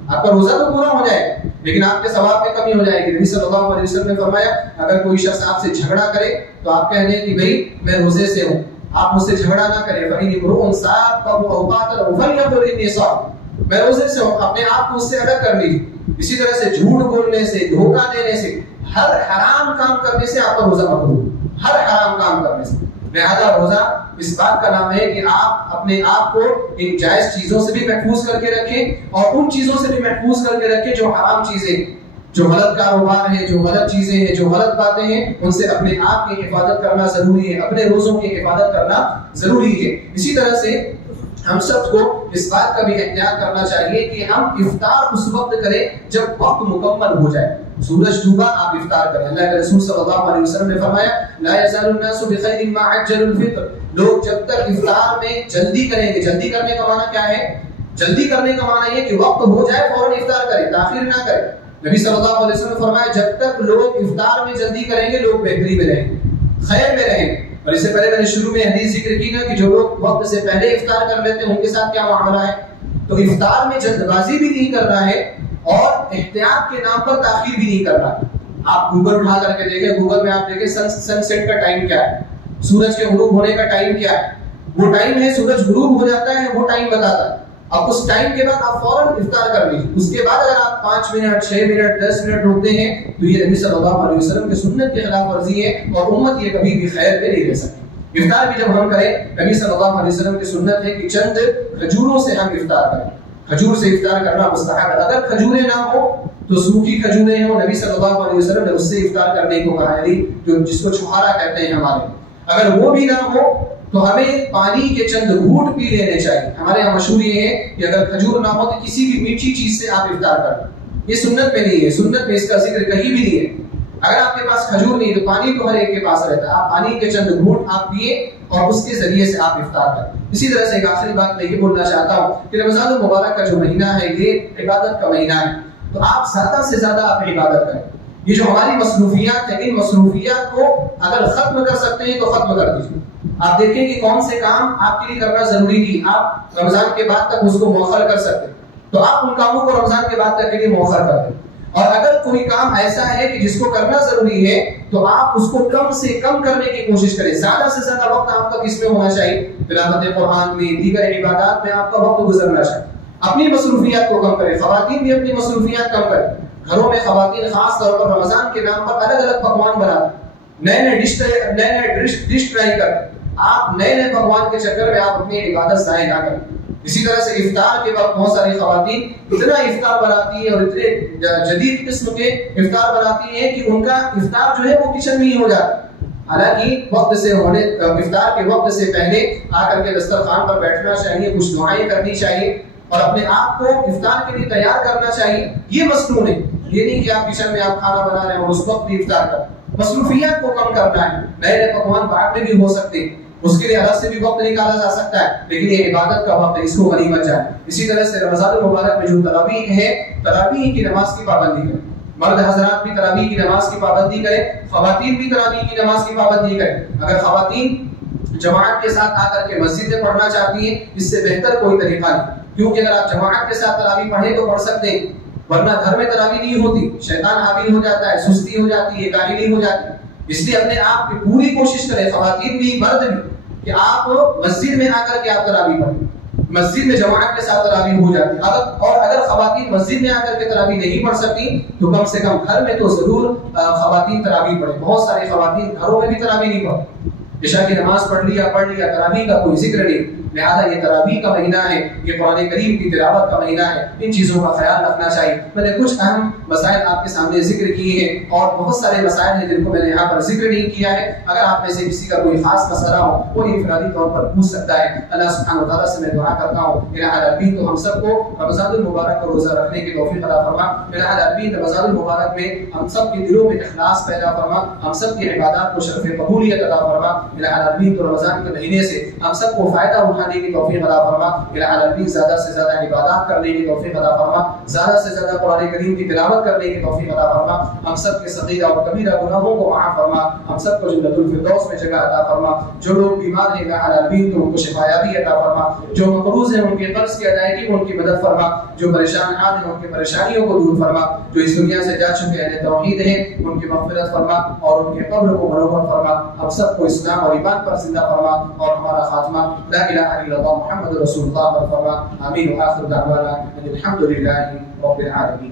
آپ کا روزہ تو پورا ہو جائے گا لیکن آپ کے ثواب میں کمی ہو جائے گی. نبی صلی اللہ علیہ وسلم نے فرمایا اگر کوئی شخص آپ سے جھگڑا کرے تو آپ کہہ دیں کہ بھائی میں روزے سے ہوں, آپ مجھ سے جھگڑا نہ کریں. فَإِنِ امْرُؤٌ سَابَّهُ أَوْ قَاتَلَهُ فَلْيَنْظُرْ إِنِّي صَائِمٌ, میں روزے سے ہوں, اپنے آپ کو اس سے الگ کر لیجیے. اسی طرح سے جھوٹ بولنے سے, دھوکہ دینے سے, ہر حرام کام کرنے سے آپ کا روزہ مقبول, ہر حرام کام کرنے سے. لہذا روزہ اس بات کا نام ہے کہ آپ اپنے آپ کو ان جائز چیزوں سے بھی محفوظ کر کے رکھیں اور ان چیزوں سے بھی محفوظ کر کے رکھیں جو حرام چیزیں, جو غلط کاروبار ہے, جو غلط چیزیں ہیں, جو غلط باتیں ہیں, ان سے اپنے آپ کی حفاظت کرنا ضروری ہے, اپنے روزوں کی حفاظت کرنا ضروری ہے. اسی طرح سے ہم سب کو اس بات کا بھی احتیاط کرنا چاہیے کہ ہم افطار اس وقت کریں جب وقت مکمل ہو جائے. سورج ڈوبا آپ افطار کریں. اللہ کے رسول صلی اللہ علیہ وسلم نے فرمایا لا يزال الناس بخير ما عجلوا الفطر, لوگ جب تک افطار میں جلدی کریں گے. جلدی کرنے کا معنی کیا ہے؟ جلدی کرنے کا معنی یہ کہ وقت ہو جائے فوراً افطار کریں, تاخیر نہ کریں. نبی صلی اللہ علیہ وسلم نے فرمایا جب تک لوگ افطار میں جلدی کریں گے لوگ بہتری میں رہیں گے, خیر میں رہیں گے. اور اس سے پہلے میں نے شروع میں حدیث ذکر کی نا کہ جو لوگ وقت سے پہلے افطار کر لیتے ہیں ان کے ساتھ کیا معاملہ ہے. تو افطار میں جلد بازی بھی نہیں کرنا ہے اور احتیاط کے نام پر تاخیر بھی نہیں کرنا ہے. آپ گوگل اٹھا کر کے دیکھیں, گوگل میں آپ دیکھیں سن سیٹ کا ٹائم کیا ہے, سورج کے غروب ہونے کا ٹائم کیا ہے. وہ ٹائم ہے سورج غروب ہو جاتا ہے, وہ ٹائم بتاتا ہے. اب اس ٹائم کے بعد آپ فوراً افطار کر لیجیے. اس کے بعد اگر آپ 5 منٹ 6 منٹ 10 منٹ روکتے ہیں تو یہ نبی صلی اللہ علیہ وسلم کی سنت کے خلاف ورزی ہے اور امت یہ کبھی بھی خیر میں نہیں رہ سکتی. افطار بھی جب ہم کریں, نبی صلی اللہ علیہ وسلم کی سنت ہے کہ چند کھجوروں سے ہم افطار کریں. کھجور سے افطار کرنا مستحب ہے. اگر کھجوریں نہ ہو تو سوکھی کھجوریں ہوں, نبی صلی اللہ علیہ وسلم نے اس سے افطار کرنے کو کہا ہے, جو جس کو چھہارا کہتے ہیں ہمارے. اگر وہ بھی نہ ہو تو ہمیں پانی کے چند گھونٹ پی لینے چاہیے. ہمارے یہاں مشہور یہ ہے کہ اگر کھجور نہ ہو تو کسی بھی میٹھی چیز سے آپ افطار کریں. یہ سنت میں نہیں ہے, سنت میں اس کا ذکر کہیں بھی نہیں ہے. اگر آپ کے پاس کھجور نہیں تو پانی تو ہر ایک کے پاس رہتا ہے, آپ پانی کے چند گھونٹ آپ پیے اور اس کے ذریعے سے آپ افطار کریں. اسی طرح سے ایک آخری بات میں یہ بولنا چاہتا ہوں کہ رمضان المبارک کا جو مہینہ ہے یہ عبادت کا مہینہ ہے, تو آپ زیادہ سے زیادہ آپ عبادت کریں. یہ جو ہماری مصروفیات ہیں ان مصروفیات کو اگر ختم کر سکتے ہیں تو ختم کر دیجیے. آپ دیکھیں کہ کون سے کام آپ کے لیے کرنا ضروری نہیں, آپ رمضان کے بعد تک اس کو مؤخر کر سکتے ہیں تو آپ ان کاموں کو رمضان کے بعد تک کے لیے مؤخر کر دیں. اور اگر کوئی کام ایسا ہے کہ جس کو کرنا ضروری ہے تو آپ اس کو کم سے کم کرنے کی کوشش کریں. زیادہ سے زیادہ وقت آپ کا کس میں ہونا چاہیے؟ تلاوت قرآن میں, دیگر عبادات میں آپ کا وقت گزرنا چاہیے. اپنی مصروفیات کو کم کریں. خواتین بھی اپنی مصروفیات کم کریں. گھروں میں خواتین خاص طور پر رمضان کے نام پر الگ الگ پکوان بناتے, نئے نئے ڈش ٹرائی کرتے. آپ نئے نئے پکوان کے چکر میں آپ اپنی عبادت ضائع نہ کریں. اسی طرح سے افطار کے وقت بہت ساری خواتین اتنا افطار بناتی ہیں اور اتنے جدید قسم کے افطار بناتی ہیں کہ ان کا افطار جو ہے وہ کچن میں ہی ہو جاتا ہے. حالانکہ وقت سے ہونے افطار کے وقت سے پہلے آ کر کے دسترخوان پر بیٹھنا چاہیے, کچھ دعائیں کرنی چاہیے اور اپنے آپ کو افطار کے لیے تیار کرنا چاہیے. یہ مصنون ہے, یہ نہیں کہ آپ کچن میں آپ کھانا بنا رہے ہیں اور اس وقت بھی افطار کریں. مصروفیات کو کم کرنا ہے. نئے نئے پکوان بعد میں بھی ہو سکتے ہیں, اس کے لیے الگ سے بھی وقت نکالا جا سکتا ہے, لیکن یہ عبادت کا وقت ہے, اس کو غنیمت جائے. اسی طرح سے رمضان المبارک میں جو تراویح ہے, تراویح کی نماز کی پابندی کریں. مرد حضرات بھی تراویح کی نماز کی پابندی کریں, خواتین بھی تراویح کی نماز کی پابندی کریں. اگر خواتین جماعت کے ساتھ آ کر کے مسجد میں پڑھنا چاہتی ہیں اس سے بہتر کوئی طریقہ نہیں, کیونکہ اگر آپ جماعت کے ساتھ تراویح پڑھیں تو پڑھ سکتے ہیں, ورنہ گھر میں تراویح نہیں ہوتی, شیطان حاوی ہو جاتا ہے, سستی ہو جاتی ہے, کاہلی ہو جاتی ہے. اس لیے اپنے آپ کی پوری کوشش کریں, خواتین بھی مرد بھی, کہ آپ مسجد میں آ کر کے آپ تراویح پڑھیں. مسجد میں جماعت کے ساتھ تراویح ہو جاتی ہے. اور اگر خواتین مسجد میں آ کر کے تراویح نہیں پڑھ سکتی تو کم سے کم گھر میں تو ضرور خواتین تراویح پڑھیں. بہت ساری خواتین گھروں میں بھی تراویح نہیں پڑھتی, عشاء کی نماز پڑھ لیا, تراویح کا کوئی ذکر نہیں. لہذا یہ تراویح کا مہینہ ہے, یہ قرآن کریم کی تلاوت کا مہینہ ہے, ان چیزوں کا خیال رکھنا چاہیے. میں نے کچھ اہم مسائل آپ کے سامنے ذکر کیے ہیں اور بہت سارے مسائل ہیں جن کو میں نے یہاں پر ذکر نہیں کیا ہے. اگر آپ میں سے کسی کا کوئی خاص مسئلہ ہو وہ انفرادی طور پر پوچھ سکتا ہے. اللہ سبحانہ وتعالیٰ سے میں دعا کرتا ہوں الہ العالمین تو ہم سب کو رمضان المبارک کا روزہ رکھنے کی توفیق عطا فرما. الہ العالمین رمضان المبارک میں ہم سب کے دلوں میں اخلاص پیدا فرما, ہم سب کی عبادات کو شرف قبولیت عطا فرما. الہ العالمین تو رمضان کے مہینے سے ہم سب کو فائدہ اٹھانے کی توفیق عطا فرما الہ العالمین، زیادہ سے زیادہ عبادات کرنے کی توفیق عطا فرما، زیادہ سے زیادہ قرآن کریم کی تلاوت کرنے کی توفیق عطا فرما، ہم سب کے صغیرہ اور کبیرہ گناہوں کو معاف فرما، ہم سب کو جنت الفردوس میں جگہ عطا فرما، جو لوگ بیمار ہیں الہ العالمین تو ان کو شفایابی عطا فرما، جو مقروض ہیں ان کے قرض کی ادائیگی میں ان کی مدد فرما، جو پریشان حال ہیں ان کی پریشانیوں کو دور فرما، جو اس دنیا سے جا چکے اہل توحید ہیں ان کی مغفرت فرما اور ان کے قبر کو منور فرما، ہم سب کو اسلام اور ایمان پر زندہ فرما اور ہمارا خاتمہ لا الہ الا اللہ محمد رسول اللہ پر فرما، آمین، وآخر دعوانا الحمد للہ رب العالمین۔